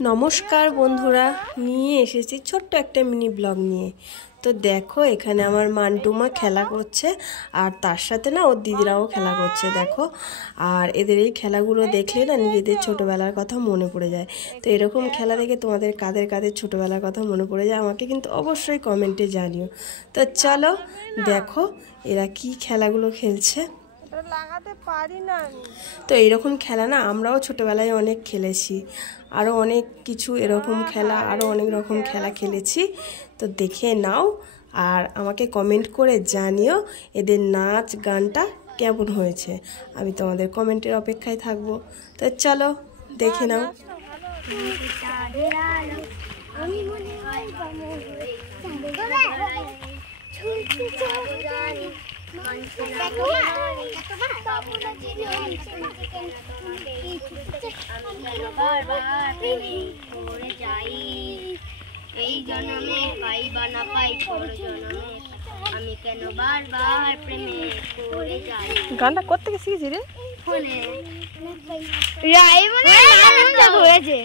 নমস্কার বন্ধুরা, নিয়ে এসেছি ছোট্ট একটা মিনি ব্লগ নিয়ে। তো দেখো, এখানে আমার মান্টুমা খেলা করছে, আর তার সাথে না ওর দিদিরাও খেলা করছে। দেখো, আর এদের এই খেলাগুলো দেখলে না নিজেদের ছোটোবেলার কথা মনে পড়ে যায়। তো এরকম খেলা দেখে তোমাদের কাদের কাদের ছোটোবেলার কথা মনে পড়ে যায় আমাকে কিন্তু অবশ্যই কমেন্টে জানিও। তো চলো দেখো এরা কি খেলাগুলো খেলছে। লাগাতে পারি না আমি। তো এইরকম খেলা না আমরাও ছোটোবেলায় অনেক খেলেছি, আরও অনেক কিছু এরকম খেলা, আরও অনেক রকম খেলা খেলেছি। তো দেখে নাও আর আমাকে কমেন্ট করে জানিও এদের নাচ গানটা কেমন হয়েছে। আমি তোমাদের কমেন্টের অপেক্ষায় থাকবো। তো চলো দেখে নাও। এই জন্মে পাই বা না পাই, পর জন্মে আমি কেন বারবার প্রেমে পড়ে যাই। গানটা কোত্থেকে শিখেছি রে? ফোনে রাই বলে নামটা হয়েছে।